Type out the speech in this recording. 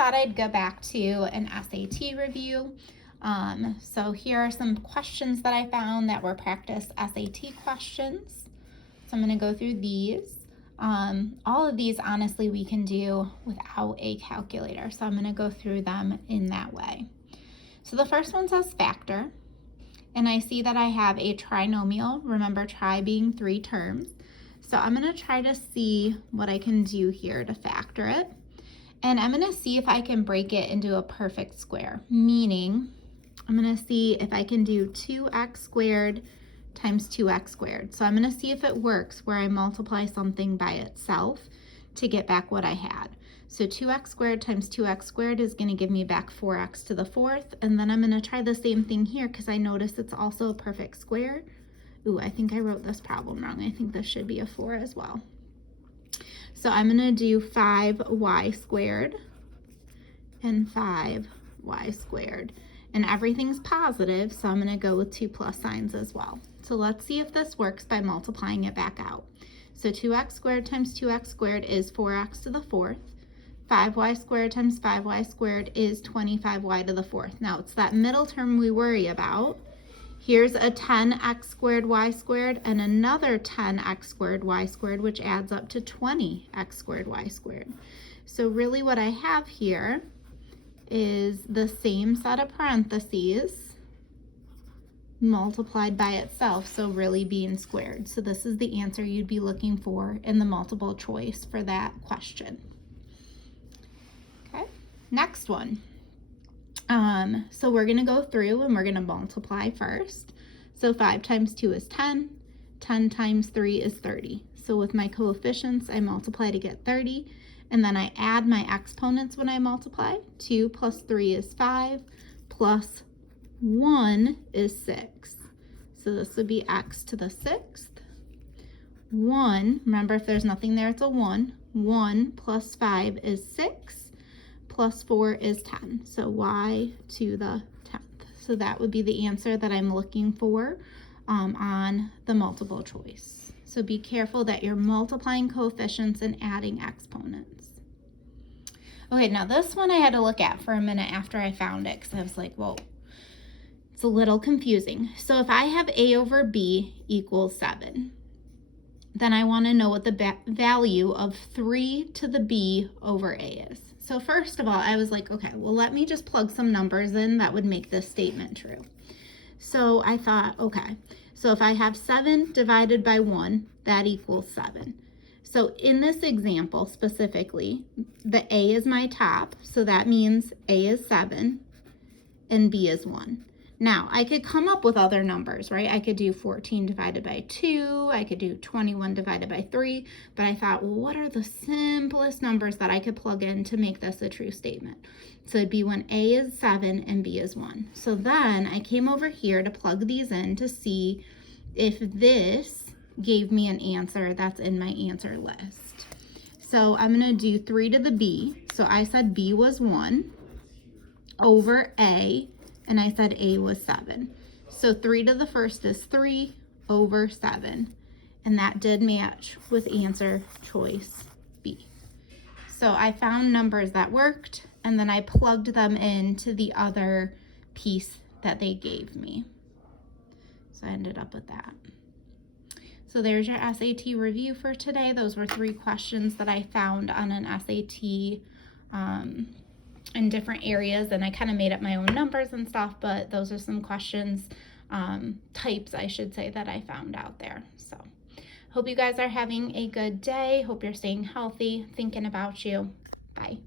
thought I'd go back to an SAT review. So here are some questions that I found that were practice SAT questions. So I'm going to go through these. All of these, honestly, we can do without a calculator. So I'm going to go through them in that way. So the first one says factor. And I see that I have a trinomial. Remember, tri being 3 terms. So I'm going to try to see what I can do here to factor it. And I'm going to see if I can break it into a perfect square, meaning I'm going to see if I can do 2x squared times 2x squared. So I'm going to see if it works where I multiply something by itself to get back what I had. So 2x squared times 2x squared is going to give me back 4x to the 4th. And then I'm going to try the same thing here because I notice it's also a perfect square. Ooh, I think I wrote this problem wrong. I think this should be a 4 as well. So I'm going to do 5y squared and 5y squared. And everything's positive, so I'm going to go with 2 plus signs as well. So let's see if this works by multiplying it back out. So 2x squared times 2x squared is 4x to the 4th. 5y squared times 5y squared is 25y to the 4th. Now, it's that middle term we worry about. Here's a 10x squared y squared and another 10x squared y squared, which adds up to 20x squared y squared. So really what I have here is the same set of parentheses multiplied by itself, so really being squared. So this is the answer you'd be looking for in the multiple choice for that question. Okay, next one. So we're going to go through and we're going to multiply first. So 5 times 2 is 10. 10 times 3 is 30. So with my coefficients, I multiply to get 30. And then I add my exponents when I multiply. 2 plus 3 is 5. Plus 1 is 6. So this would be x to the 6th. 1, remember if there's nothing there, it's a 1. 1 plus 5 is 6. Plus 4 is 10, so y to the 10th. So that would be the answer that I'm looking for on the multiple choice. So be careful that you're multiplying coefficients and adding exponents. Okay, now this one I had to look at for a minute after I found it because I was like, whoa, it's a little confusing. So if I have a over b equals 7, then I want to know what the value of 3 to the b over a is. So first of all, I was like, okay, well, let me just plug some numbers in that would make this statement true. So I thought, okay, so if I have 7 divided by 1, that equals 7. So in this example specifically, the a is my top, so that means a is 7 and b is 1. Now, I could come up with other numbers, right? I could do 14 divided by 2, I could do 21 divided by 3, but I thought, well, what are the simplest numbers that I could plug in to make this a true statement? So it'd be when a is 7 and b is 1. So then I came over here to plug these in to see if this gave me an answer that's in my answer list. So I'm going to do 3 to the b. So I said b was 1 over a, and I said a was 7. So 3 to the first is 3 over 7. And that did match with answer choice B. So I found numbers that worked, and then I plugged them into the other piece that they gave me. So I ended up with that. So there's your SAT review for today. Those were 3 questions that I found on an SAT in different areas, and I kind of made up my own numbers and stuff, but those are some questions, types I should say, that I found out there. So hope you guys are having a good day. Hope you're staying healthy, thinking about you. Bye.